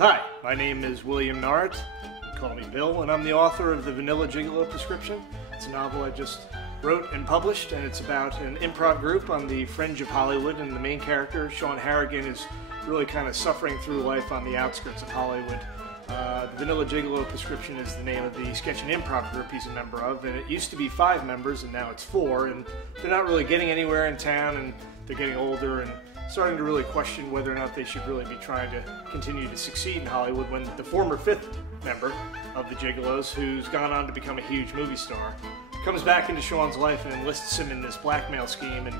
Hi, my name is William Norrett. Call me Bill, and I'm the author of the Vanilla Gigolo Prescription. It's a novel I just wrote and published, and it's about an improv group on the fringe of Hollywood, and the main character, Sean Harrigan, is really kind of suffering through life on the outskirts of Hollywood. The Vanilla Gigolo Prescription is the name of the sketch and improv group he's a member of, and it used to be 5 members, and now it's 4, and they're not really getting anywhere in town, and they're getting older, and starting to really question whether or not they should really be trying to continue to succeed in Hollywood, when the former 5th member of the Gigolos, who's gone on to become a huge movie star, comes back into Sean's life and enlists him in this blackmail scheme, and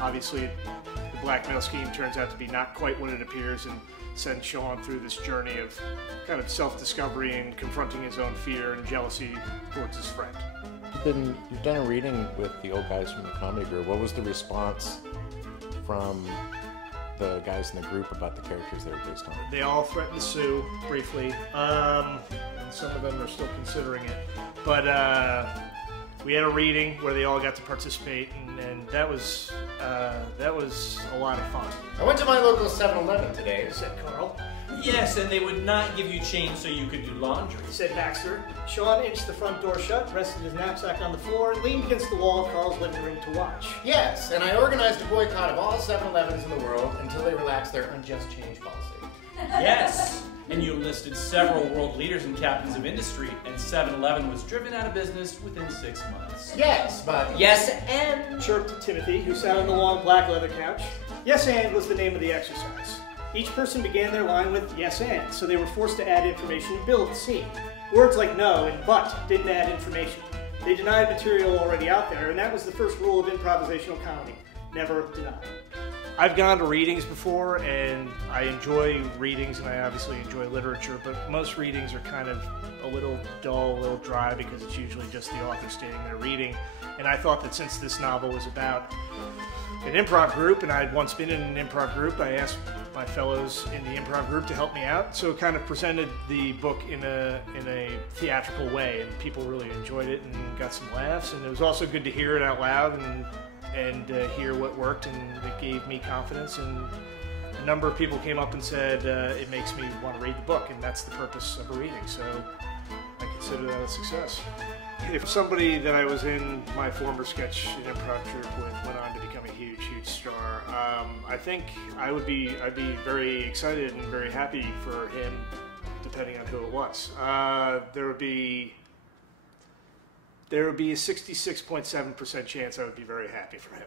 obviously the blackmail scheme turns out to be not quite what it appears, and sends Sean through this journey of kind of self-discovery and confronting his own fear and jealousy towards his friend. You've done a reading with the old guys from the comedy group. What was the response from the guys in the group about the characters they were based on? They all threatened to sue briefly, and some of them are still considering it. But we had a reading where they all got to participate, and that was a lot of fun. I went to my local 7-Eleven today, Said Carl. Yes, and they would not give you change so you could do laundry. Said Baxter. Sean inched the front door shut, rested his knapsack on the floor, and leaned against the wall of Carl's living room to watch. Yes, and I organized a boycott of all 7-Elevens in the world until they relaxed their unjust change policy. Yes, and you enlisted several world leaders and captains of industry, and 7-Eleven was driven out of business within 6 months. Yes, but yes and... Chirped Timothy, who sat on the long black leather couch. Yes and was the name of the exercise. Each person began their line with yes and, so they were forced to add information to build the scene. Words like no and but didn't add information. They denied material already out there, and that was the first rule of improvisational comedy. Never deny. I've gone to readings before, and I enjoy readings, and I obviously enjoy literature, but most readings are kind of a little dull, a little dry, because it's usually just the author stating their reading. And I thought that since this novel was about an improv group, and I had once been in an improv group, I asked my fellows in the improv group to help me out. So it kind of presented the book in a theatrical way, and people really enjoyed it and got some laughs. And it was also good to hear it out loud and hear what worked, and it gave me confidence. And a number of people came up and said, it makes me want to read the book, and that's the purpose of a reading. So I consider that a success. If somebody that I was in my former sketch and improv troupe with went on to become a huge star, I think I'd be very excited and very happy for him, depending on who it was. There would be a 66.7% chance I would be very happy for him.